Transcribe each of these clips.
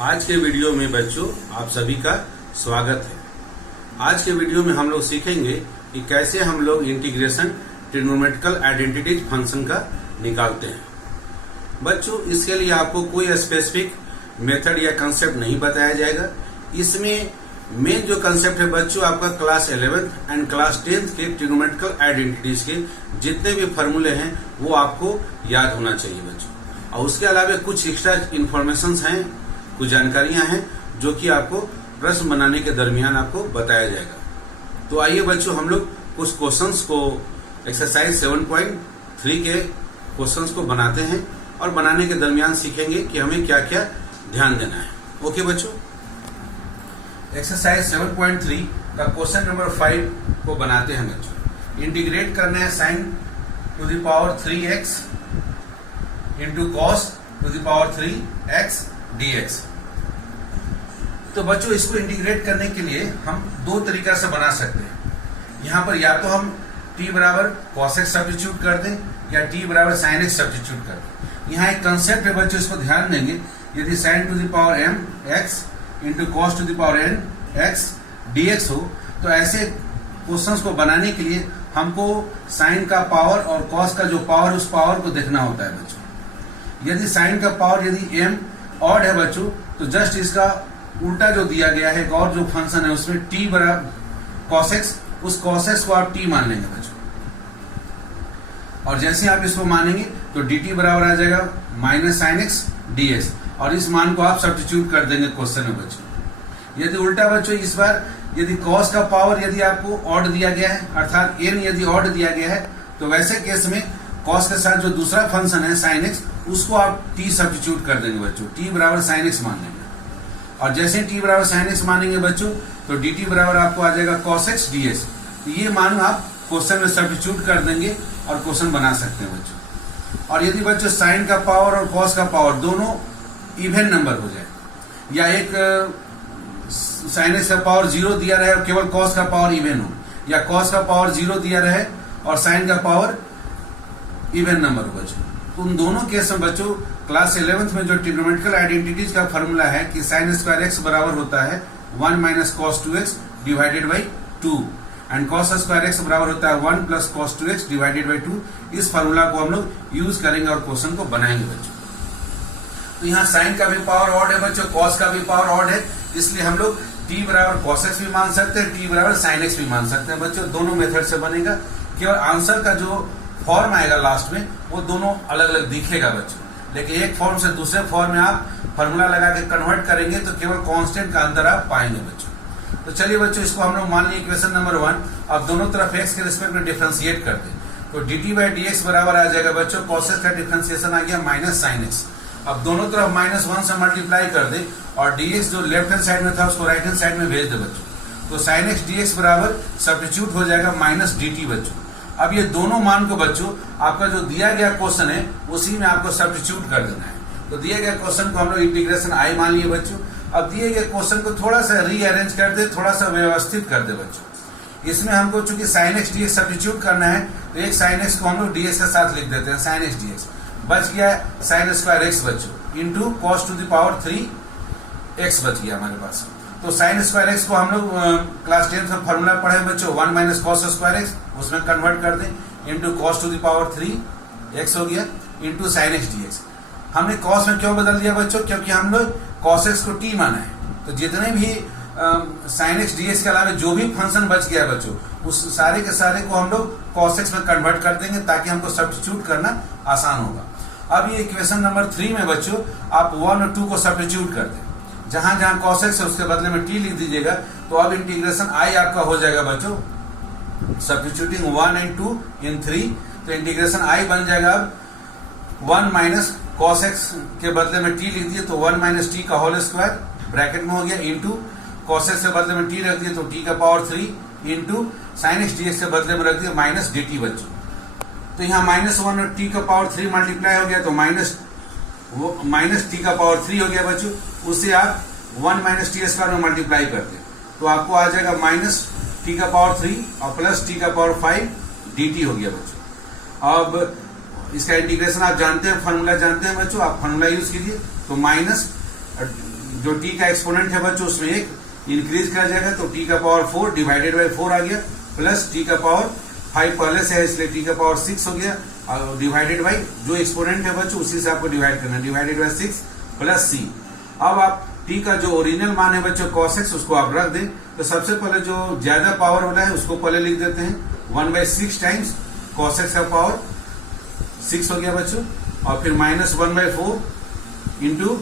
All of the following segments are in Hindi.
आज के वीडियो में बच्चों आप सभी का स्वागत है। आज के वीडियो में हम लोग सीखेंगे कि कैसे हम लोग इंटीग्रेशन ट्रिग्नोमेट्रिकल आइडेंटिटीज फंक्शन का निकालते हैं। बच्चों इसके लिए आपको कोई स्पेसिफिक मेथड या कंसेप्ट नहीं बताया जाएगा। इसमें मेन जो कंसेप्ट है बच्चों आपका class 11th and class 10th के ट्रिग्नोमेट्रिकल आइडेंटिटीज के जितने भी फॉर्मूले हैं वो आपको याद होना चाहिए बच्चों। और उसके अलावा कुछ एक्स्ट्रा इन्फॉर्मेशन हैं, कुछ जानकारियां हैं जो कि आपको प्रश्न बनाने के दरमियान आपको बताया जाएगा। तो आइए बच्चों हम लोग कुछ क्वेश्चंस को एक्सरसाइज 7.3 के क्वेश्चंस को बनाते हैं और बनाने के दरमियान सीखेंगे कि हमें क्या क्या ध्यान देना है। ओके बच्चों, एक्सरसाइज 7.3 का क्वेश्चन नंबर 5 को बनाते हैं बच्चों। इंटीग्रेट करना है sin to the power 3x into cos to the power 3x dx। तो बच्चों इसको इंटीग्रेट करने के लिए हम दो तरीका से बना सकते हैं। यहाँ पर या तो हम t बराबर cos x सब्स्टिट्यूट कर दें या t बराबर sin x सब्स्टिट्यूट कर दें। यहाँ एक कंसेप्ट है बच्चों, इसको ध्यान देंगे। यदि sin to the power m x into cos to the power n x dx हो तो ऐसे क्वेश्चंस को बनाने के लिए हमको साइन का पावर और कॉस का जो पावर उस पावर को देखना होता है बच्चों। यदि साइन का पावर यदि m ऑड है बच्चों तो जस्ट इसका उल्टा जो दिया गया है एक और जो फंक्शन है उसमें t बराबर cos x, उस cos x को आप t मान लेंगे बच्चों। और जैसे आप इसको मानेंगे तो dt बराबर आ जाएगा माइनस साइन एक्स ds और इस मान को आप सब्स्टिट्यूट कर देंगे क्वेश्चन में बच्चों। यदि उल्टा बच्चों इस बार यदि cos का पावर यदि आपको ऑड दिया गया है अर्थात n यदि ऑड दिया गया है तो वैसे केस में cos के साथ जो दूसरा फंक्शन है sin x उसको आप t सब्स्टिट्यूट कर देंगे बच्चों। t बराबर sin x मान लेंगे और जैसे t बराबर sin x मानेंगे बच्चों तो dt बराबर आपको आ जाएगा cos x ds। तो ये मान आप क्वेश्चन में सब्स्टिट्यूट कर देंगे और क्वेश्चन बना सकते हैं बच्चों। और यदि बच्चों साइन का पावर और cos का पावर दोनों इवन नंबर हो जाए या एक साइन एक्स का पावर 0 दिया रहे और केवल cos का पावर इवन हो या cos का पावर 0 दिया रहे और साइन का पावर इवन नंबर हो बच्चों। तो उन दोनों केस में बच्चों क्लास 11th में जो ट्रिग्नोमेट्रिकल आइडेंटिटीज का फॉर्मूला है कि साइन स्क्वायर एक्स बराबर होता है 1 minus cos 2x divided by 2 and cos square x बराबर होता है 1 plus cos 2x divided by 2। इस फॉर्मूला को हम लोग यूज करेंगे और क्वेश्चन को बनाएंगे बच्चों। तो यहाँ साइन का भी पावर ऑड है बच्चों, कॉस का भी पावर ऑड है, इसलिए हम लोग t बराबर cos x भी मान सकते हैं, t बराबर sin x भी मान सकते हैं बच्चों। दोनों मेथड से बनेगा, केवल आंसर का जो फॉर्म आएगा लास्ट में वो दोनों अलग अलग दिखेगा बच्चों। लेकिन एक फॉर्म से दूसरे फॉर्म में आप फॉर्मूला लगा के कन्वर्ट करेंगे तो केवल कांस्टेंट का अंतर आप पाएंगे बच्चों। तो चलिए बच्चों इसको हम लोग मान लिए इक्वेशन नंबर 1। अब दोनों तरफ x के रिस्पेक्ट में डिफरेंशिएट कर दें तो dt बाई dx बराबर आ जाएगा बच्चों cos x का डिफरेंशिएशन आ गया माइनस साइन x। अब दोनों तरफ -1 से मल्टीप्लाई कर दे और dx जो लेफ्ट हैंड साइड में था उसको राइट हैंड साइड में भेज दे बच्चों। तो sin x dx बराबर सब्स्टिट्यूट हो जाएगा माइनस dt बच्चों। अब ये दोनों मान को बच्चों आपका जो दिया गया क्वेश्चन है उसी में आपको सब्स्टिट्यूट कर देना है। तो दिए गए क्वेश्चन को हम लोग इंटीग्रेशन i मान लिए बच्चों। अब दिए गए क्वेश्चन को थोड़ा सा रीअरेंज कर दे, थोड़ा सा व्यवस्थित कर दे बच्चों। इसमें हमको चूंकि sin x dx सब्स्टिट्यूट करना है तो एक sin x को हम लोग dx के साथ लिख देते हैं, sin x dx बच गया sin स्क्वायर x बच्चों into cos to the power 3x बच गया हमारे पास। तो sin स्क्वायर x को हम लोग क्लास 10 में फॉर्मूला पढ़े बच्चों 1 माइनस कॉस स्क्वायर x, उसमें कन्वर्ट कर दें into cos to the power 3x हो गया इंटू sin x dx। हमने cos में क्यों बदल दिया बच्चों, क्योंकि हम लोग cos x को t माना है। तो जितने भी sin x dx के अलावा जो भी फंक्शन बच गया बच्चों उस सारे के सारे को हम लोग cos x में कन्वर्ट कर देंगे ताकि हमको सब्स्टिट्यूट करना आसान होगा। अब ये इक्वेशन नंबर 3 में बच्चों आप 1 और 2 को सब्स्टिट्यूट कर दें, जहां जहां cos x है उसके बदले में t लिख दीजिएगा। तो अब इंटीग्रेशन i आपका हो जाएगा बच्चों सब्स्टिट्यूटिंग 1 एंड 2 इन 3। तो इंटीग्रेशन i बन जाएगा अब 1 माइनस cos x के बदले में t लिख दिए तो 1 माइनस t का होल स्क्वायर ब्रैकेट में हो गया इंटू cos x के बदले में t रख दिए तो t का power 3 into sin x dx के बदले में रख दिया माइनस dt बच्चों। तो यहाँ -1 और t का पावर 3 मल्टीप्लाई हो गया तो माइनस t का पावर 3 हो गया बच्चों। उससे आप 1 माइनस टी स्क्वायर में मल्टीप्लाई करते तो आपको आ जाएगा माइनस t का पावर 3 और प्लस t का पावर 5 dt हो गया बच्चों। अब इसका इंटीग्रेशन आप जानते हैं, फॉर्मूला जानते हैं बच्चों, आप फॉर्मूला यूज कीजिए। तो माइनस जो टी का एक्सपोनेंट है बच्चों उसमें एक इंक्रीज कर जाएगा, तो टी का पावर 4 डिवाइडेड बाई 4 आ गया, प्लस टी का पावर 5 पहले से है इसलिए टी का पावर 6 हो गया, और डिवाइडेड बाई जो एक्सपोनेंट है बच्चों उसी से आपको डिवाइड करना है, डिवाइडेड बाई 6 प्लस सी। अब आप टी का जो ओरिजिनल मान है बच्चों cos x उसको आप रख दें, तो सबसे पहले जो ज्यादा पावर वाला है उसको पहले लिख देते हैं 1/6 टाइम्स cos x का पावर 6 हो गया बच्चों, और फिर -1/4 इंटू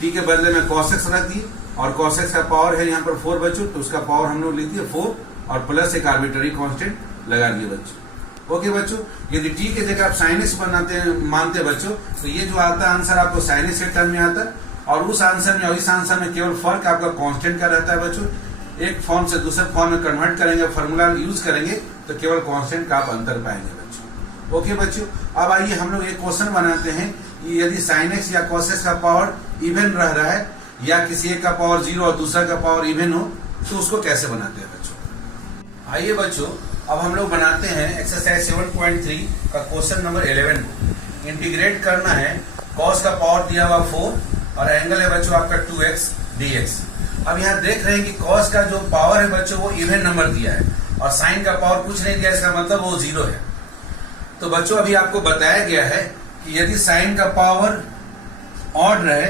टी के बदले में cos x रख दिए, और cos x का पावर है यहाँ पर 4 बच्चों, तो उसका पावर हम लोग लिख दिए 4 और प्लस एक आर्बिट्ररी कांस्टेंट लगा दिए बच्चों। ओके बच्चों, यदि टी के जगह आप sin x बनाते मानते बच्चों, तो ये जो आता है आंसर आपको sin x के टर्म में आता है, और उस आंसर में और इस आंसर में केवल फर्क आपका कांस्टेंट का रहता है बच्चों। एक फॉर्म से दूसरे फॉर्म में कन्वर्ट करेंगे, फॉर्मूला यूज करेंगे, तो केवल कांस्टेंट का आप अंतर पाएंगे बच्चों। ओके बच्चों, अब आइए हम लोग एक क्वेश्चन बनाते हैं कि यदि sin x या cos x का पावर इवन रह रहा है, या किसी एक का पावर 0 और दूसरा का पावर इवन हो, तो उसको कैसे बनाते हैं बच्चों। आइए बच्चों, अब हम लोग बनाते हैं एक्सरसाइज 7.3 का क्वेश्चन नंबर 11 को। इंटीग्रेट करना है, cos का पावर दिया हुआ 4 और एंगल है बच्चों आपका 2x dx। अब यहाँ देख रहे हैं कि cos का जो पावर है बच्चों वो इवन नंबर दिया है, और sin का पावर कुछ नहीं दिया, इसका मतलब वो 0 है। तो बच्चों अभी आपको बताया गया है कि यदि sin का पावर ऑड रहे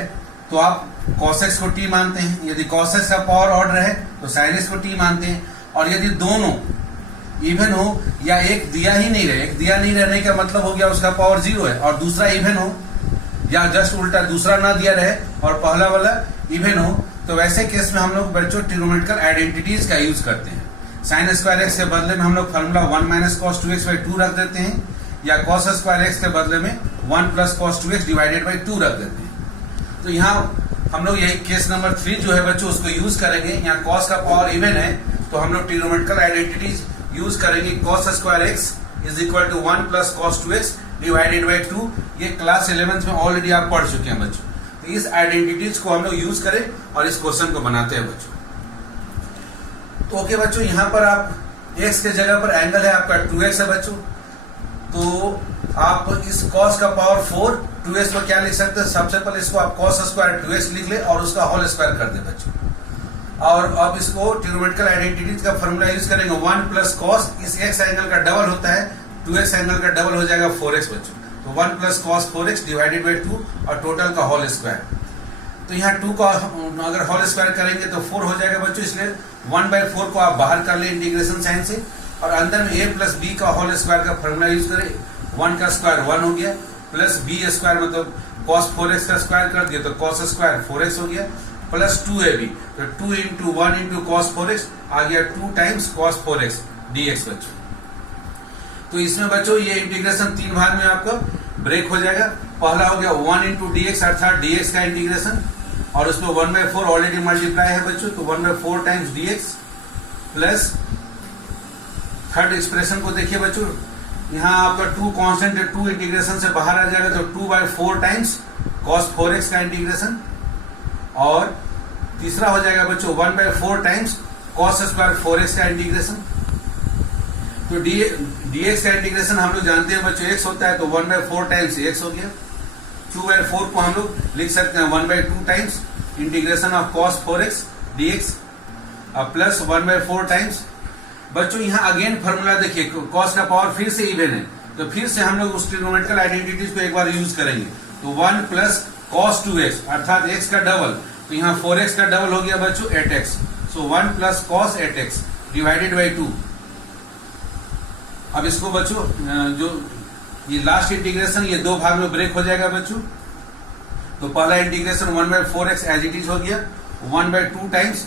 तो आप cos x को t मानते हैं, यदि cos x का पावर ऑड रहे तो sin x को t मानते हैं, और यदि दोनों इवन हो या एक दिया ही नहीं रहे, एक दिया नहीं रहने का मतलब हो गया उसका पावर 0 है, और दूसरा इवन हो, या जस्ट उल्टा दूसरा ना दिया रहे और पहला वाला इवन हो, तो वैसे केस में हम लोग बच्चों ट्रिग्नोमेट्रिकल आइडेंटिटीज का यूज करते हैं। sin स्क्वायर x के बदले में हम लोग फॉर्मूला 1 - cos 2x by 2 रख देते हैं, या cos स्क्वायर x के बदले में 1 + cos 2x डिवाइडेड बाई 2 रख देते हैं। तो यहाँ हम लोग यही केस नंबर 3 जो है बच्चों उसको यूज करेंगे। यहाँ cos का पावर इवन है तो हम लोग ट्रिग्नोमेट्रिकल आइडेंटिटीज यूज करेंगे। cos square x is equal to 1 + cos 2x divided by 2। ये क्लास 11th में ऑलरेडी आप पढ़ चुके हैं बच्चों। तो इस आइडेंटिटीज को हम लोग यूज करें और इस क्वेश्चन को बनाते हैं बच्चों। तो ओके बच्चों, यहाँ पर आप x के जगह पर एंगल है आपका 2x है बच्चों, तो आप इस cos का पावर 4 2x को क्या लिख सकते हैं, सबसे पहले इसको आप cos स्क्वायर 2x लिख ले और उसका होल स्क्वायर कर दे बच्चों। और अब इसको ट्रिग्नोमेट्रिकल आइडेंटिटीज का फॉर्मूला यूज करेंगे 1 + cos, इस x एंगल का डबल होता है, 2x एंगल का डबल हो जाएगा 4x बच्चों, तो 1 + cos 4x डिवाइडेड बाई 2 और टोटल का होल स्क्वायर। तो यहाँ 2 का अगर होल स्क्वायर करेंगे तो 4 हो जाएगा बच्चों, इसलिए 1/4 को आप बाहर कर ले इंटीग्रेशन साइन से, और अंदर में a + b का होल स्क्वायर का फॉर्मूला यूज करें। 1 का स्क्वायर 1 हो गया, प्लस b स्क्वायर मतलब cos 4x का स्क्वायर कर दिया तो cos स्क्वायर 4x हो गया, प्लस 2ab, तो 2 × 1 × cos 4x आ गया 2 टाइम्स cos 4x dx बच्चों। तो इसमें बच्चों ये इंटीग्रेशन 3 भाग में आपका ब्रेक हो जाएगा। पहला हो गया 1 × dx अर्थात dx का इंटीग्रेशन, और उसमें 1/4 ऑलरेडी मल्टीप्लाई है बच्चों, तो 1/4 times dx, plus third expression को देखिए बच्चों, यहाँ आपका 2 कांस्टेंट है, 2 इंटीग्रेशन से बाहर आ जाएगा तो 2/4 टाइम्स cos 4x का इंटीग्रेशन, और तीसरा हो जाएगा बच्चों 1/4 टाइम्स cos स्क्वायर 4x का इंटीग्रेशन। तो dx का इंटीग्रेशन हम लोग जानते हैं बच्चों x होता है, तो 1/4 टाइम्स x हो गया। 2/4 को हम लोग लिख सकते हैं 1/2 times integration of cos 4x dx, plus 1/4 times बच्चों यहाँ अगेन फॉर्मूला देखिए, cos का पावर फिर से इवन है, तो फिर से हम लोग उस ट्रिग्नोमेट्रिकल आइडेंटिटीज को एक बार यूज करेंगे। तो 1 + cos 2x अर्थात x का डबल, तो यहाँ 4x का डबल हो गया बच्चों 8x, so 1 + cos 8x divided by 2। अब इसको बच्चों जो ये लास्ट इंटीग्रेशन ये 2 भाग में ब्रेक हो जाएगा बच्चों। तो पहला integration 1/4x as it is हो गया, 1/2 टाइम्स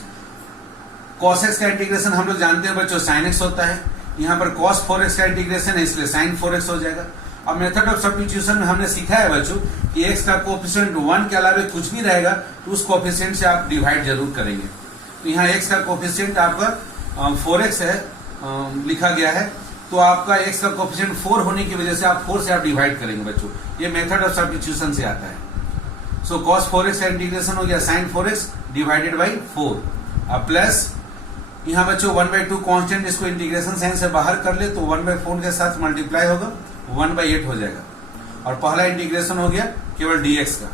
cos x का इंटीग्रेशन हम लोग जानते हैं बच्चों sin x होता है, यहाँ पर cos 4x का इंटीग्रेशन है इसलिए sin 4x हो जाएगा। अब मेथड ऑफ सब्स्टिट्यूशन में हमने सीखा है बच्चों कि x का कोफिशिएंट 1 के अलावा कुछ भी रहेगा तो उस कोफिशिएंट से आप डिवाइड जरूर करेंगे। तो यहाँ x का कोफिशिएंट आपका 4x है लिखा गया है, तो आपका x का कोफिशिएंट 4 होने की वजह से आप 4 से आप डिवाइड करेंगे बच्चों, ये मेथड ऑफ सब्स्टिट्यूशन से आता है। सो cos 4x का इंटीग्रेशन हो गया sin 4x डिवाइडेड बाई 4, अब प्लस यहाँ बच्चों 1/2 कांस्टेंट, इसको इंटीग्रेशन साइन से बाहर कर ले तो 1/4 के साथ मल्टीप्लाई होगा 1/8 हो जाएगा, और पहला इंटीग्रेशन हो गया केवल dx का।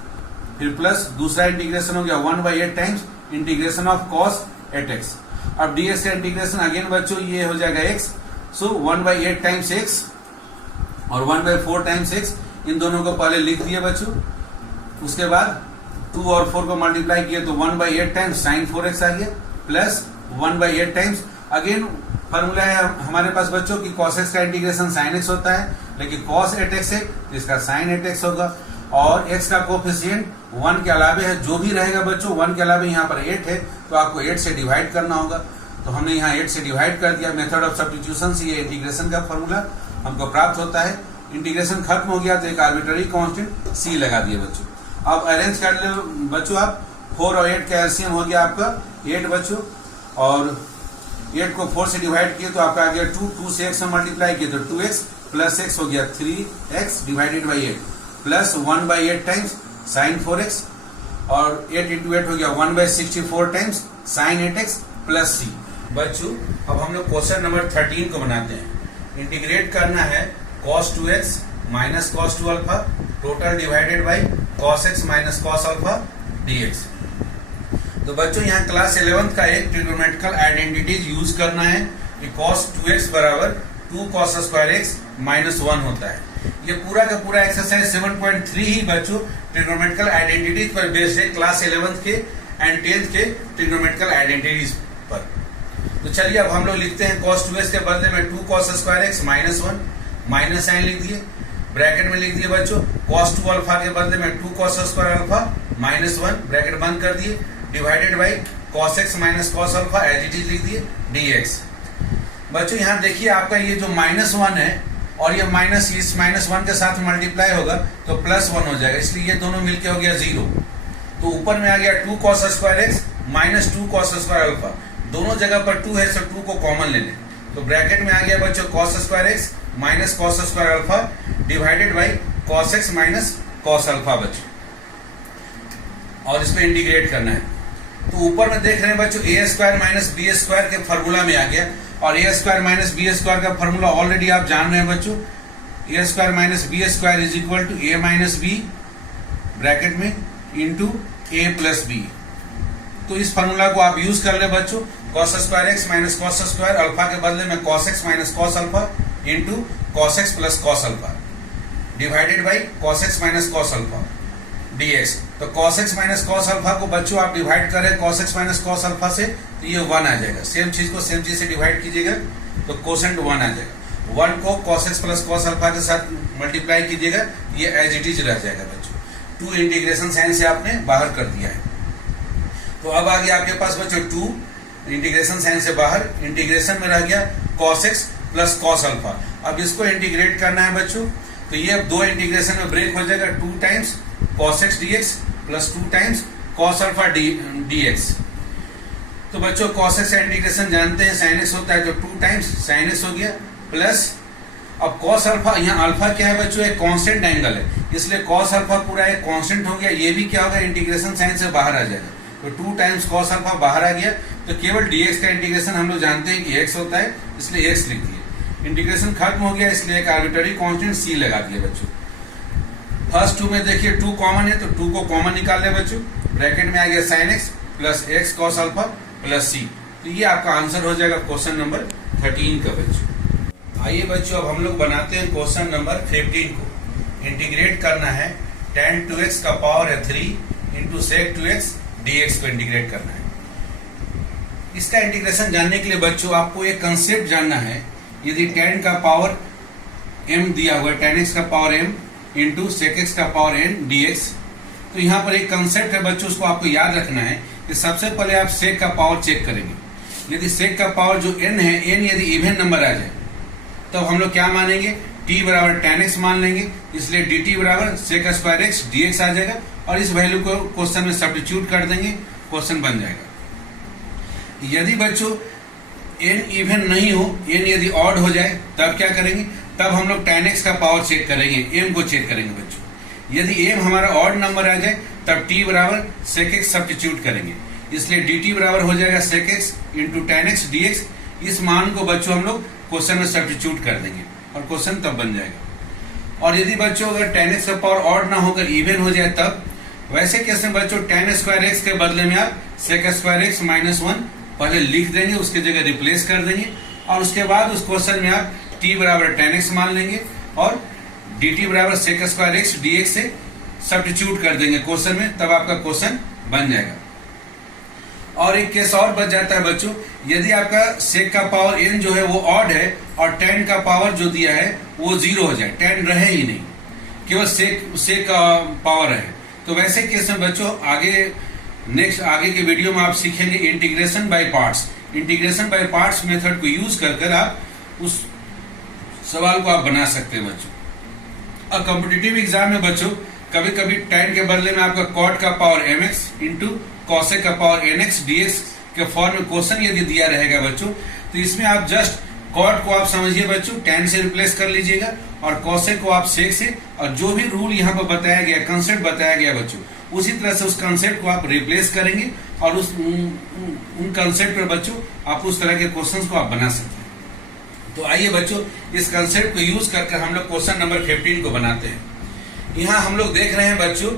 फिर प्लस दूसरा इंटीग्रेशन हो गया 1/8 times integration of cos 8x। अब dx का इंटीग्रेशन अगेन बच्चों ये हो जाएगा x, सो 1/8 टाइम्स x और 1/4 टाइम्स x, इन दोनों को पहले लिख दिए बच्चों। उसके बाद 2 और 4 को मल्टीप्लाई किए तो 1/8 टाइम्स साइन 4x आ गया प्लस 1/8 टाइम्स, अगेन फॉर्मूला है हमारे पास बच्चों की cos x का इंटीग्रेशन sin x होता है, लेकिन cos 8x है तो इसका sin 8x होगा। और x का कोफिशिएंट 1 के अलावे है, जो भी रहेगा बच्चों 1 के अलावे यहाँ पर 8 है तो आपको 8 से डिवाइड करना होगा, तो हमने यहाँ 8 से डिवाइड कर दिया। मेथड ऑफ सब्स्टिट्यूशन से ये इंटीग्रेशन का फॉर्मूला हमको प्राप्त होता है। इंटीग्रेशन खत्म हो गया तो एक आर्बिट्ररी कांस्टेंट c लगा दिए बच्चों। अब अरेंज कर ले बच्चों आप, 4 और 8 का एलसीएम हो गया आपका 8 बच्चों, और 8 को 4 से डिवाइड किए तो आपका आ गया 2 से x में मल्टीप्लाई किए तो 2x प्लस x हो गया 3x divided by 8 plus 1/8 times sign 4x, और 8 इंटू 8 हो गया 1/64 times sign 8x plus c। बच्चों अब हम लोग क्वेश्चन नंबर 13 को बनाते हैं। इंटीग्रेट करना है cos 2x minus cos 2 alpha total divided by cos x minus cos alpha dx। तो बच्चों यहाँ क्लास 11th का एक ट्रिग्नोमेट्रिकल आइडेंटिटीज यूज करना है कि cos 2x बराबर 2 cos स्क्वायर x माइनस 1 होता है। ये पूरा का पूरा एक्सरसाइज 7.3 ही बच्चों ट्रिग्नोमेट्रिकल आइडेंटिटीज पर बेस्ड है, क्लास 11th के एंड 10th के ट्रिग्नोमेट्रिकल आइडेंटिटीज पर। तो चलिए अब हम लोग लिखते हैं cos 2x के बदले में 2 cos square x minus 1, minus sine लिख दिए, ब्रैकेट में लिख दिए बच्चों cos 2 अल्फा के बदले में 2 cos square alpha minus 1, bracket बंद कर दिए, divided by cos x minus cos alpha as it is लिख दिए dx। बच्चों यहाँ देखिए आपका ये जो -1 है और ये माइनस इस -1 के साथ मल्टीप्लाई होगा तो +1 हो जाएगा, इसलिए ये दोनों मिलके हो गया 0। तो ऊपर में आ गया 2 cos square x minus 2 cos square alpha, दोनों जगह पर 2 है तो 2 को कॉमन ले लें, तो ब्रैकेट में आ गया बच्चों cos square x minus cos square alpha divided by cos x minus cos alpha बच्चों, और इसमें इंटीग्रेट करना है। तो ऊपर में देख रहे हैं बच्चों a square minus B square के फॉर्मूला में आ गया, और a square minus B square का फॉर्मूला ऑलरेडी आप जान रहे हैं बच्चों, a square minus B square is equal to a minus B bracket में इंटू a प्लस बी। तो इस फॉर्मूला को आप यूज कर ले बच्चों, cos square x minus cos square alpha के बदले में cos x minus cos alpha into cos x plus cos alpha divided by cos x minus cos alpha dx। तो cos x minus cos alpha को बच्चों आप डिवाइड करें cos x minus cos alpha से तो ये 1 आ जाएगा, सेम चीज को सेम चीज से डिवाइड कीजिएगा तो कोसेंट 1 आ जाएगा, 1 को cos x plus cos alpha के साथ मल्टीप्लाई कीजिएगा, ये एज इट इज रह जाएगा बच्चों। 2 इंटीग्रेशन साइन से आपने बाहर कर दिया है, तो अब आ गया आपके पास बच्चों 2 इंटीग्रेशन साइन से बाहर, इंटीग्रेशन में रह गया cos x plus cos alpha. अब इसको इंटीग्रेट करना है बच्चों, तो ये अब 2 इंटीग्रेशन में ब्रेक हो जाएगा, 2 times cos x dx plus 2 times cos alpha dx। तो बच्चों cos x का इंटीग्रेशन जानते हैं sin x होता है, तो 2 टाइम्स sin x हो गया प्लस अब cos अल्फा, यहाँ अल्फा क्या है बच्चों एक कांस्टेंट एंगल है, इसलिए cos अल्फा पूरा एक कांस्टेंट हो गया, ये भी क्या होगा इंटीग्रेशन साइन से बाहर आ जाएगा, तो 2 टाइम्स cos अल्फा बाहर आ गया, तो केवल dx का इंटीग्रेशन हम लोग जानते हैं कि x होता है, इसलिए x लिख दिए। इंटीग्रेशन खत्म हो गया, इसलिए एक आर्बिट्ररी कांस्टेंट c लगा दिए बच्चों। फर्स्ट 2 में देखिए 2 कॉमन है तो 2 को कॉमन निकाल ले बच्चों, ब्रैकेट में आ गया sin x plus x cos alpha plus c। तो ये आपका आंसर हो जाएगा क्वेश्चन नंबर 13 का बच्चों। आइए बच्चों अब हम लोग बनाते हैं क्वेश्चन नंबर 15 को। इंटीग्रेट करना है tan 2x का पावर है 3 इंटू sec 2x dx को इंटीग्रेट करना है। इसका इंटीग्रेशन जानने के लिए बच्चों आपको एक कंसेप्ट जानना है, यदि tan का पावर m दिया हुआ है, tan x का power m into sec x का पावर n dx, तो यहाँ पर एक कंसेप्ट है बच्चों, उसको आपको याद रखना है कि सबसे पहले आप sec का पावर चेक करेंगे। यदि sec का पावर जो n है, n यदि इवन नंबर आ जाए तो हम लोग क्या मानेंगे, t बराबर tan x मान लेंगे, इसलिए dt बराबर sec स्क्वायर x dx आ जाएगा, और इस वैल्यू को क्वेश्चन में सब्स्टिट्यूट कर देंगे, क्वेश्चन बन जाएगा। यदि बच्चों n इवन नहीं हो, n यदि ऑड हो जाए तब क्या करेंगे, तब हम लोग tan x का पावर चेक करेंगे, m को चेक करेंगे बच्चों। यदि m हमारा ऑड नंबर आ जाए तब t बराबर sec x सब्स्टिट्यूट करेंगे, इसलिए dt बराबर हो जाएगा sec x into tan x dx। इस मान को बच्चों हम लोग क्वेश्चन में सब्स्टिट्यूट कर देंगे और क्वेश्चन तब बन जाएगा। और यदि बच्चों अगर tan x का पावर ऑड ना होकर इवन हो जाए तब, वैसे केस में बच्चों tan स्क्वायर एक्स के बदले में आप sec स्क्वायर एक्स माइनस 1 पहले लिख देंगे, उसकी जगह रिप्लेस कर देंगे और उसके बाद उस क्वेश्चन में आप t बराबर tan x मान लेंगे और dt बराबर sec स्क्वायर एक्स dx से सब्स्टिट्यूट कर देंगे क्वेश्चन में, तब आपका क्वेश्चन बन जाएगा। और एक केस और बच जाता है बच्चों, यदि आपका sec का पावर n जो है वो ऑड है और tan का पावर जो दिया है वो 0 हो जाए, tan रहे ही नहीं, केवल sec का पावर है, तो वैसे केस में बच्चों आगे के वीडियो में आप सीखेंगे integration by parts. Integration by parts method को यूज कर आप उस सवाल को आप बना सकते हैं बच्चों। और कॉम्पिटिटिव एग्जाम में बच्चों कभी कभी tan के बदले में आपका cot का पावर mx इंटू cosec का पावर nx dx के फॉर्म में क्वेश्चन यदि दिया रहेगा बच्चों, तो इसमें आप जस्ट cot को आप समझिए बच्चों tan से रिप्लेस कर लीजिएगा और cosec को आप sec से, और जो भी रूल यहाँ पर बताया गया, कंसेप्ट बताया गया बच्चों, उसी तरह से उस कंसेप्ट को आप रिप्लेस करेंगे और उन कंसेप्ट पर बच्चों आप उस तरह के क्वेश्चंस को आप बना सकते हैं। तो आइए बच्चों इस कंसेप्ट को यूज करके हम लोग क्वेश्चन नंबर 15 को बनाते हैं। यहाँ हम लोग देख रहे हैं बच्चों,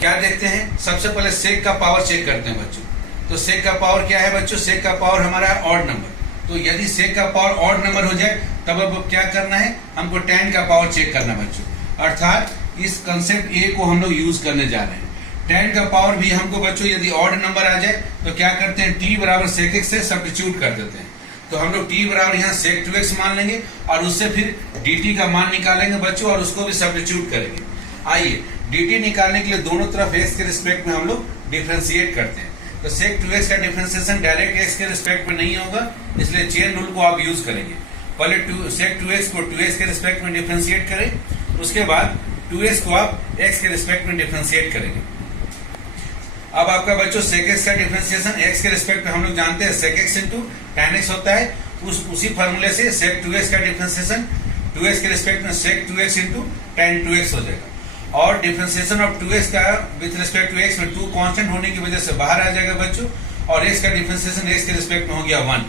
क्या देखते हैं, सबसे पहले sec का पावर चेक करते हैं बच्चों। तो sec का पावर क्या है बच्चों, sec का पावर हमारा है ऑड नंबर, तो यदि sec का पावर ऑड नंबर हो जाए तब अब क्या करना है, हमको tan का पावर चेक करना बच्चों, अर्थात इस कंसेप्ट ए को हम लोग यूज करने जा रहे हैं। tan का पावर भी हमको बच्चों यदि ऑड नंबर आ जाए तो क्या करते हैं, t बराबर sec x से सब्स्टिट्यूट कर देते हैं, तो हम लोग t बराबर यहाँ sec 2x मान लेंगे और उससे फिर dt का मान निकालेंगे बच्चों और उसको भी सब्स्टिट्यूट करेंगे। आइए dt निकालने के लिए दोनों तरफ x के रिस्पेक्ट में हम लोग डिफरेंशिएट करते हैं। तो sec 2x का डिफरेंशिएशन डायरेक्ट x के रिस्पेक्ट में नहीं होगा, इसलिए चेन रूल को आप यूज करेंगे। पहले sec 2x को 2x के रिस्पेक्ट में डिफरेंशिएट करें, उसके बाद 2x को आप x के रिस्पेक्ट में डिफरेंशिएट करेंगे। अब आपका बच्चों sec x का डिफरेंशिएशन x के रिस्पेक्ट में हम लोग जानते हैं sec x into tan x होता है, उसी फॉर्मूले से sec 2x का डिफरेंशिएशन 2x के रिस्पेक्ट में sec 2x into tan 2x हो जाएगा। और डिफरेंशिएशन ऑफ 2x का विथ रिस्पेक्ट टू x में 2 कांस्टेंट होने की वजह से बाहर आ जाएगा बच्चों, और x का डिफरेंशिएशन x के रिस्पेक्ट में हो गया 1।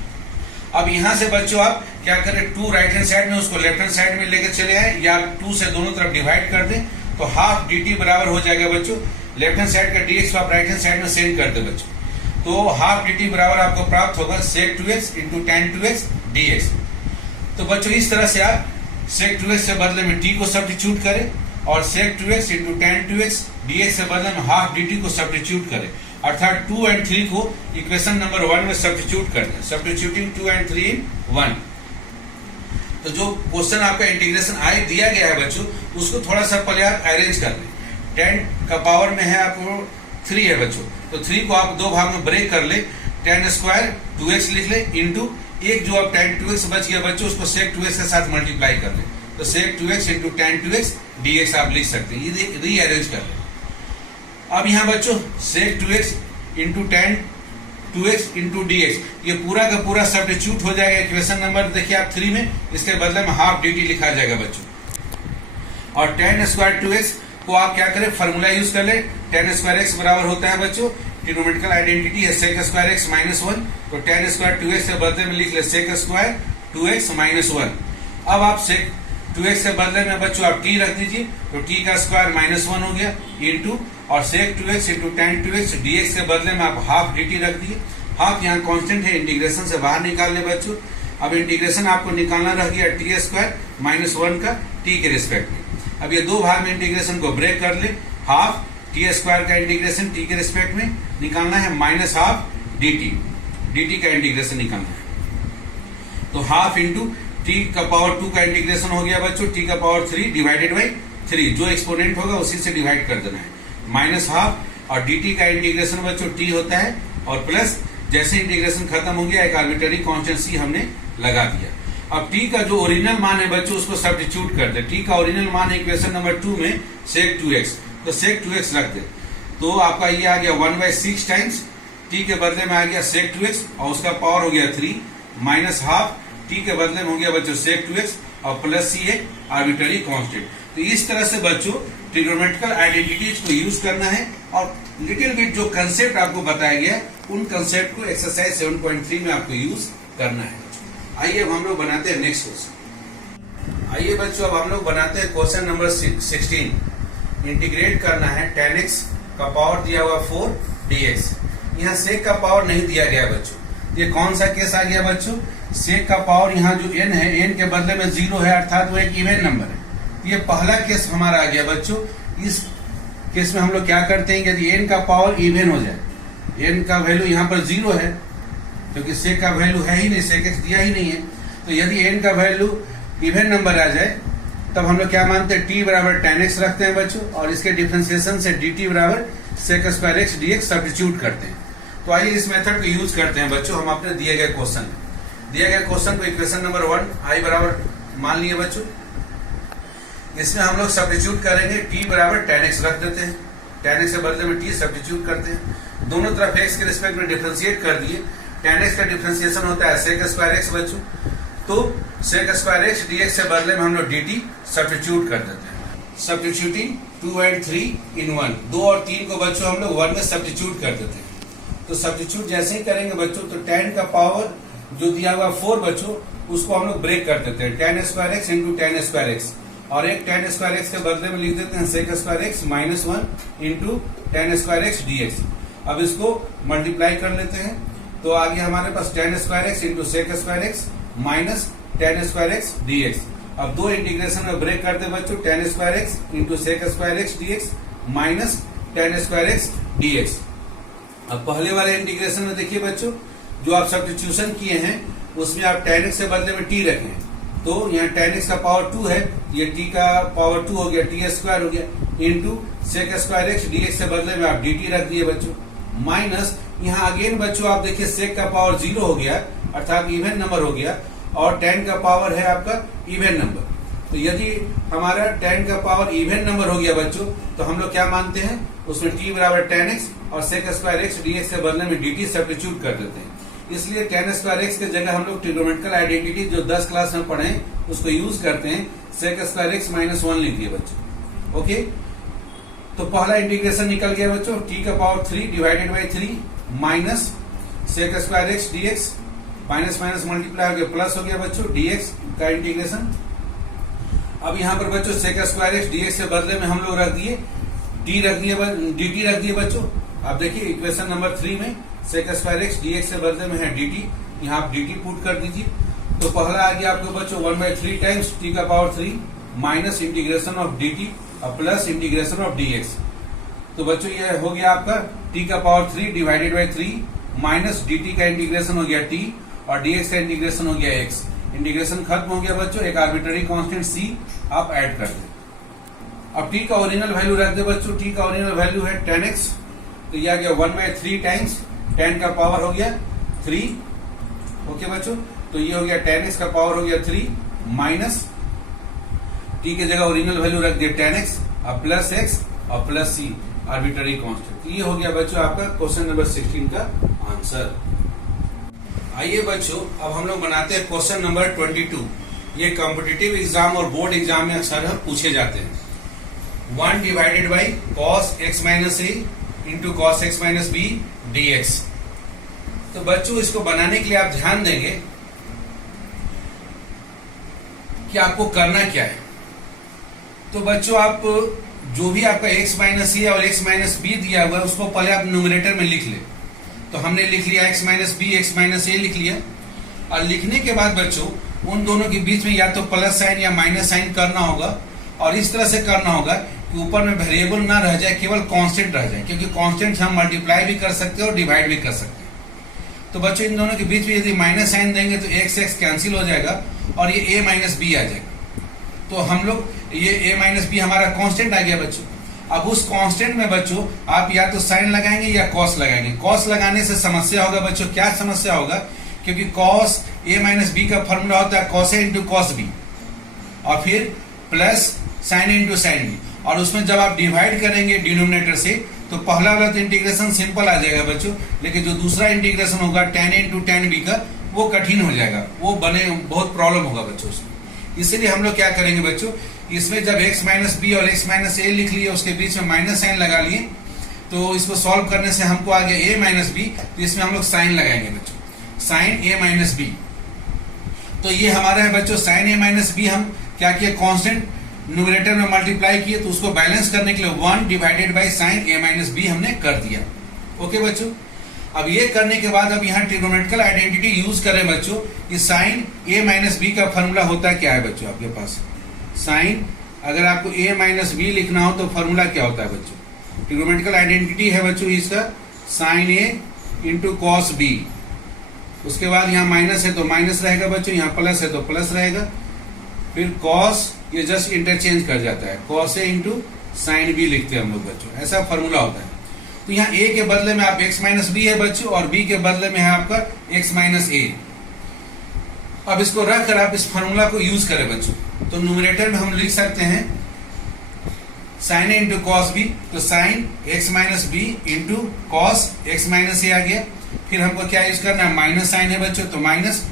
अब यहाँ से बच्चों आप क्या करें, 2 राइट हैंड साइड में उसको लेफ्ट हैंड साइड में लेकर चले आए या 2 से दोनों तरफ डिवाइड कर दें, तो हाफ dt बराबर हो जाएगा बच्चों, लेफ्ट हैंड साइड का dx को आप राइट हैंड साइड में सेंड कर दे बच्चों, तो हाफ dt बराबर आपको प्राप्त होगा sec 2x into tan 2x dx। तो बच्चों इस तरह से आप sec 2x से बदले में t को सब्स्टिट्यूट करें और sec 2x into tan 2x dx से बदले में हाफ dt को सब्स्टिट्यूट करें, अर्थात 2 और 3 को इक्वेशन नंबर 1 में सब्स्टिट्यूट कर दें, सब्स्टिट्यूटिंग 2 और 3 इन 1। तो जो क्वेश्चन आपका इंटीग्रेशन आई दिया गया है बच्चों, उसको थोड़ा सा पहले आप अरेंज कर लें। 10 का पावर में है आपको 3 है बच्चों, तो 3 को आप 2 भाग में ब्रेक कर ले, tan स्क्वायर 2x लिख ले इंटू एक जो आप tan 2x बच गया बच्चों उसको sec 2x के साथ मल्टीप्लाई कर ले, तो sec 2x into tan 2x dx आप लिख सकते हैं, ये रीअरेंज कर ले। अब यहाँ बच्चों sec 2x into tan 2x into dx ये पूरा का पूरा सब्स्टिट्यूट हो जाएगा इक्वेशन नंबर देखिए आप 3 में, इसके बदले में हाफ dt लिखा जाएगा बच्चों। और tan स्क्वायर 2x को आप क्या करें, फार्मूला यूज कर ले, tan स्क्वायर x बराबर होता है बच्चों, ट्रिग्नोमेट्रिकल आइडेंटिटी है sec स्क्वायर x माइनस 1, तो tan स्क्वायर 2x से बदले में लिख ले sec स्क्वायर 2x माइनस 1। अब आप sec 2x के बदले में बच्चों आप t रख दीजिए, तो t का स्क्वायर माइनस 1 हो गया इंटू और sec 2x into tan 2x dx के बदले में आप हाफ dt रख दिए, हाफ यहाँ कांस्टेंट है, इंटीग्रेशन से बाहर निकाल ले बच्चों। अब इंटीग्रेशन आपको निकालना रह गया t स्क्वायर माइनस 1 का t के रिस्पेक्ट में। अब ये 2 भाग में इंटीग्रेशन को ब्रेक कर ले, हाफ t स्क्वायर का इंटीग्रेशन t के रिस्पेक्ट में निकालना है माइनस हाफ dt का इंटीग्रेशन निकालना है, तो हाफ इंटू t का पावर 2 का इंटीग्रेशन हो गया बच्चों, t का पावर 3 डिवाइडेड बाई 3, जो एक्सपोनेंट होगा उसी से डिवाइड कर देना है, माइनस हाफ, और dt का इंटीग्रेशन बच्चों t होता है, और प्लस जैसे इंटीग्रेशन खत्म हो गया एक आर्बिट्ररी कांस्टेंट c हमने लगा दिया। अब t का जो ओरिजिनल मान है बच्चों उसको सब्स्टिट्यूट कर दे, t का ओरिजिनल मान है इक्वेशन नंबर 2 में sec 2x, तो sec 2x रख दे, तो आपका ये आ गया 1/6 टाइम्स t के बदले में आ गया sec 2x और उसका पावर हो गया 3 माइनस हाफ t के बदले में हो गया बच्चों sec 2x और प्लस c है आर्बिट्ररी कांस्टेंट। तो इस तरह से बच्चों ट्रिग्नोमेट्रिकल आइडेंटिटीज को यूज करना है और लिटिल बिट जो कंसेप्ट आपको बताया गया उन कंसेप्ट को एक्सरसाइज 7.3 में आपको यूज करना है। आइए अब हम लोग बनाते हैं नेक्स्ट क्वेश्चन। आइए बच्चों अब हम लोग बनाते हैं क्वेश्चन नंबर 16। इंटीग्रेट करना है tan x का पावर दिया हुआ 4 dx। यहाँ sec का पावर नहीं दिया गया बच्चों। ये कौन सा केस आ गया बच्चों? sec का पावर यहाँ जो n है, n के बदले में 0 है, अर्थात वो एक इवन नंबर है। ये पहला केस हमारा आ गया बच्चों। इस केस में हम लोग क्या करते हैं, यदि n का पावर इवन हो जाए, n का वैल्यू यहाँ पर 0 है क्योंकि sec का वैल्यू है ही नहीं, sec x दिया ही नहीं है, तो यदि n का वैल्यू इवन नंबर आ जाए तब हम लोग क्या मानते हैं, t बराबर tan x रखते हैं बच्चों, और इसके डिफरेंशिएशन से dt बराबर sec square x dx substitute करते हैं। तो आइए इस मेथड को यूज करते हैं बच्चों हम अपने दिए गए क्वेश्चन में। दिए गए क्वेश्चन को इक्वेशन नंबर 1 i बराबर मान लिए बच्चों। इसमें हम लोग सब्स्टिट्यूट करेंगे, t बराबर tan x रख देते हैं, tan x के बदले में t सब्स्टिट्यूट करते हैं। दोनों तरफ x के रिस्पेक्ट में डिफरेंशिएट कर दिए। tan x का डिफरेंशिएशन होता है sec स्क्वायर x बच्चों, तो sec स्क्वायर x dx से बदले में हम लोग dt सब्स्टिट्यूट कर देते हैं। सब्स्टिट्यूटिंग 2 and 3 in 1, 2 और 3 को बच्चों हम लोग 1 में सब्स्टिट्यूट कर देते हैं। तो सब्स्टिट्यूट जैसे ही करेंगे बच्चों, तो tan का पावर जो दिया हुआ 4 बच्चों, उसको हम लोग ब्रेक कर देते हैं, tan square x into tan square x, और एक tan स्क्वायर x के बदले में लिख देते हैं sec square x minus 1 into tan square x dx। अब इसको मल्टीप्लाई कर लेते हैं, तो आगे हमारे पास tan square x into sec square x minus tan square x dx। अब दो इंटीग्रेशन में ब्रेक करते हैं बच्चों, tan square x into sec square x dx minus tan square x dx। अब पहले वाले इंटीग्रेशन में देखिए बच्चों, जो आप सब्स्टिट्यूशन किए हैं उसमें आप tan x के बदले में t रखें, तो यहाँ tan x का पावर 2 है, ये t का पावर 2 हो गया, t स्क्वायर हो गया, into sec square x dx के बदले में आप dt रख दिए बच्चों, माइनस यहाँ अगेन बच्चों आप देखिए sec का पावर 0 हो गया, अर्थात इवन नंबर हो गया, और tan का पावर है आपका इवन नंबर। तो यदि हमारा tan का पावर इवन नंबर हो गया बच्चों, तो हम लोग क्या मानते हैं, उसमें t बराबर tan x और sec स्क्वायर x dx के बदले में dt सब्स्टिट्यूट कर देते हैं। इसलिए tan स्क्वायर x के जगह हम लोग ट्रिग्नोमेट्रिकल आइडेंटिटी जो 10 क्लास में पढ़े उसको यूज करते हैं, sec स्क्वायर x माइनस 1 लिख दिए बच्चों। ओके, तो पहला इंटीग्रेशन निकल गया बच्चों, t का power 3 divided by 3 minus sec square x dx, minus minus multiply हो गया प्लस हो गया बच्चों dx का इंटीग्रेशन। अब यहाँ पर बच्चों sec स्क्वायर x dx के बदले में हम लोग रख दिए dt रख दिए बच्चों। अब देखिए इक्वेशन नंबर 3 में sec स्क्वायर x dx के बदले में है dt, यहाँ आप dt पुट कर दीजिए, तो पहला आ गया आपको बच्चों 1/3 टाइम्स t का power 3 minus integration of dt और प्लस इंटीग्रेशन ऑफ dx। तो बच्चों ये हो गया आपका t का power 3 divided by 3 minus dt का इंटीग्रेशन हो गया t और dx का इंटीग्रेशन हो गया x। इंटीग्रेशन खत्म हो गया बच्चों, एक आर्बिट्ररी कांस्टेंट c आप ऐड कर दें। अब t का ओरिजिनल वैल्यू रख दे बच्चों, t का ओरिजिनल वैल्यू है tan x, तो ये आ गया 1/3 टाइम्स tan का पावर हो गया 3। ओके बच्चों, तो ये हो गया tan x का पावर हो गया 3 माइनस t के जगह ओरिजिनल वैल्यू रख दिया tan x और प्लस x और प्लस c आर्बिट्ररी कांस्टेंट। ये हो गया बच्चों आपका क्वेश्चन नंबर 16 का आंसर। आइए बच्चों अब हम लोग बनाते हैं क्वेश्चन नंबर 22। ये कॉम्पिटिटिव एग्जाम और बोर्ड एग्जाम में अक्सर पूछे जाते हैं। 1 divided by cos x minus A into cos x minus B dx। तो बच्चों इसको बनाने के लिए आप ध्यान देंगे कि आपको करना क्या है। तो बच्चों आप जो भी आपका x माइनस ए और x माइनस बी दिया हुआ है उसको पहले आप न्यूमरेटर में लिख ले। तो हमने लिख लिया x minus B x minus A लिख लिया, और लिखने के बाद बच्चों उन दोनों के बीच में या तो प्लस साइन या माइनस साइन करना होगा, और इस तरह से करना होगा कि ऊपर में वेरिएबल ना रह जाए, केवल कांस्टेंट रह जाए, क्योंकि कांस्टेंट हम मल्टीप्लाई भी कर सकते हैं और डिवाइड भी कर सकते हैं। तो बच्चों इन दोनों के बीच में यदि माइनस साइन देंगे तो x x कैंसिल हो जाएगा और ये a माइनस बी आ जाएगा। तो हम लोग ये a माइनस बी हमारा कांस्टेंट आ गया बच्चों। अब उस कांस्टेंट में बच्चों आप या तो साइन लगाएंगे या कॉस लगाएंगे। कॉस लगाने से समस्या होगा बच्चों, क्या समस्या होगा, क्योंकि कॉस a माइनस बी का फॉर्मूला होता है cos A into cos B और फिर plus sign A into sine B, और उसमें जब आप डिवाइड करेंगे डिनोमिनेटर से तो पहला वाला तो इंटीग्रेशन सिंपल आ जाएगा बच्चों, लेकिन जो दूसरा इंटीग्रेशन होगा tan a into tan b का वो कठिन हो जाएगा, वो बने बहुत प्रॉब्लम होगा बच्चों उसमें। इसीलिए हम लोग क्या करेंगे बच्चों, इसमें जब x माइनस बी और x माइनस ए लिख लिए उसके बीच में माइनस साइन लगा लिए, तो इसको सॉल्व करने से हमको आ गया a माइनस बी, तो इसमें हम लोग साइन लगाएंगे बच्चों, साइन a माइनस बी। तो ये हमारा है बच्चों साइन a माइनस बी। हम क्या किया, कांस्टेंट न्यूमरेटर में मल्टीप्लाई किए तो उसको बैलेंस करने के लिए 1 divided by sine A minus B हमने कर दिया। ओके बच्चों, अब ये करने के बाद अब यहाँ ट्रिग्नोमेट्रिकल आइडेंटिटी यूज करें बच्चों। इस साइन ए माइनस बी का फॉर्मूला होता है क्या है बच्चों आपके पास? साइन अगर आपको ए माइनस बी लिखना हो तो फॉर्मूला क्या होता है बच्चों? ट्रिग्नोमेट्रिकल आइडेंटिटी है बच्चों इसका sign A into cos B. उसके बाद यहाँ माइनस है तो माइनस रहेगा बच्चों, यहाँ प्लस है तो प्लस रहेगा, फिर कॉस ये जस्ट इंटरचेंज कर जाता है, cos A into sine B लिखते हैं हम लोग बच्चों, ऐसा फॉर्मूला होता है। तो यहाँ a के बदले में आप x माइनस बी है बच्चों और b के बदले में है आपका x माइनस ए। अब इसको रख कर आप इस फॉर्मूला को यूज करें बच्चों, तो न्यूमरेटर में हम लिख सकते हैं sine A into cos B, तो sine x minus B into cos x minus A आ गया। फिर हमको क्या यूज करना है? माइनस साइन है बच्चों, तो minus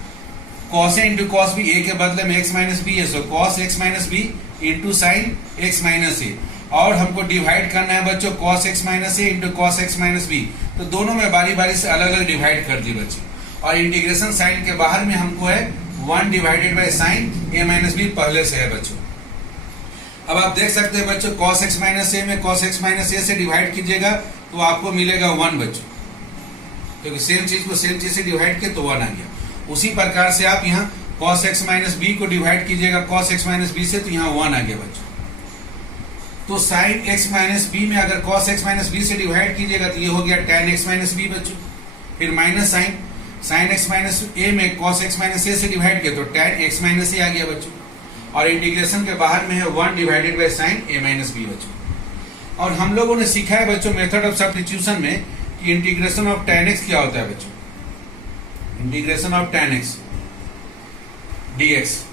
cos A into cos B, A के बदले में x माइनस बी है, so cos x minus B into sine x minus A. और हमको डिवाइड करना है बच्चों cos x minus A into cos x minus B, तो दोनों में बारी बारी से अलग अलग डिवाइड कर दी बच्चों। और इंटीग्रेशन साइन के बाहर में हमको है 1 divided by sine A minus B पहले से है बच्चों। अब आप देख सकते हैं बच्चों cos x माइनस ए में cos x माइनस ए से डिवाइड कीजिएगा तो आपको मिलेगा 1 बच्चों, क्योंकि सेम चीज को सेम चीज से डिवाइड किया तो 1 आ गया। उसी प्रकार से आप यहाँ cos x माइनस बी को डिवाइड कीजिएगा cos x माइनस बी से, तो यहाँ 1 आ गया बच्चों। तो साइन x माइनस बी में अगर cos x माइनस बी से डिवाइड कीजिएगा तो ये हो गया tan x माइनस बी बच्चों। फिर माइनस साइन x माइनस ए में cos x माइनस ए से डिवाइड किया तो tan x माइनस ए आ गया बच्चों। और इंटीग्रेशन के बाहर में है 1 divided by sine A minus B बच्चों। और हम लोगों ने सीखा है बच्चों मेथड ऑफ सब्स्टिट्यूशन में कि इंटीग्रेशन ऑफ tan x क्या होता है बच्चों? Integration of tan x dx।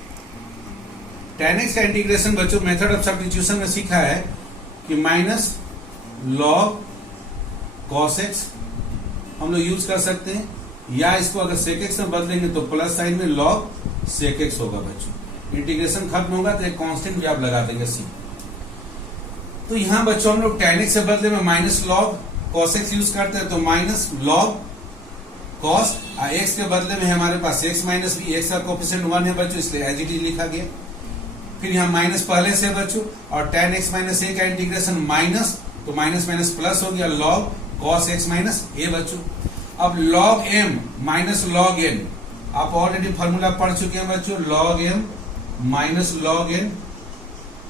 tan x का इंटीग्रेशन बच्चों मेथड ऑफ सब्स्टिट्यूशन में सीखा है कि माइनस लॉग cos x हम लोग यूज कर सकते हैं, या इसको अगर sec x में बदलेंगे तो प्लस साइन में log sec x होगा बच्चों। इंटीग्रेशन खत्म होगा तो एक कांस्टेंट भी आप लगा देंगे c। तो यहां बच्चों हम लोग tan x से बदले में minus log cos x use करते हैं, तो माइनस लॉग cos x के बदले में हमारे पास x माइनस बी, x का कोफिशिएंट 1 है बच्चों, इसलिए एज इट इज लिखा गया। फिर यहाँ माइनस पहले से बच्चों, और tan x माइनस ए का इंटीग्रेशन माइनस, तो माइनस माइनस प्लस हो गया log cos x minus A बच्चों। अब log m minus log n, आप ऑलरेडी फॉर्मूला पढ़ चुके हैं बच्चों, log m minus log n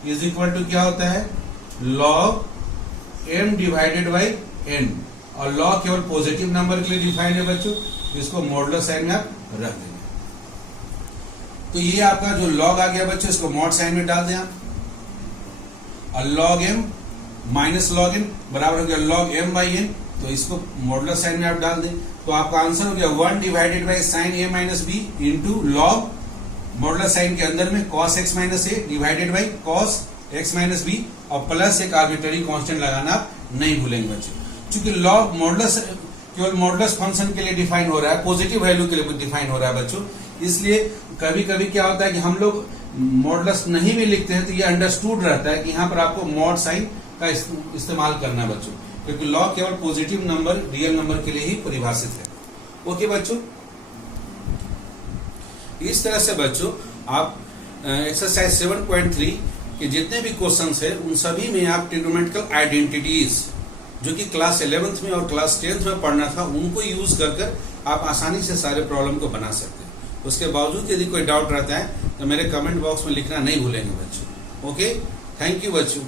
is equal to क्या होता है? log m divided by n। और log केवल पॉजिटिव नंबर के लिए डिफाइन है बच्चों, इसको मॉडुलर साइन में आप रख देंगे। तो ये आपका जो log आ गया बच्चों, इसको मॉड साइन में डाल दें आप, और log m minus log n बराबर हो गया log m बाई n, तो इसको मॉडुलर साइन में आप डाल दें, तो आपका आंसर हो गया 1 divided by sine A minus B into log modular sign के अंदर में cos x minus A divided by cos x minus B, और प्लस एक आर्बिट्ररी कांस्टेंट लगाना आप नहीं भूलेंगे बच्चों। चूंकि लॉग मॉडुलस केवल मॉडुलस फंक्शन के लिए डिफाइन हो रहा है, पॉजिटिव वैल्यू के लिए डिफाइन हो रहा है बच्चों, इसलिए कभी कभी क्या होता है कि हम लोग मॉडुलस नहीं भी लिखते हैं तो ये अंडरस्टूड रहता है कि यहाँ पर आपको मॉड साइन का इस्तेमाल करना बच्चों, क्योंकि लॉग केवल पॉजिटिव नंबर रियल नंबर के लिए ही परिभाषित है। ओके बच्चों, इस तरह से बच्चों आप एक्सरसाइज 7.3 के जितने भी क्वेश्चंस है उन सभी में आप ट्रिग्नोमेट्रिकल आइडेंटिटीज जो कि क्लास 11th में और क्लास 10th में पढ़ना था उनको यूज कर आप आसानी से सारे प्रॉब्लम को बना सकते हैं। उसके बावजूद यदि कोई डाउट रहता है तो मेरे कमेंट बॉक्स में लिखना नहीं भूलेंगे बच्चों। ओके, थैंक यू बच्चों।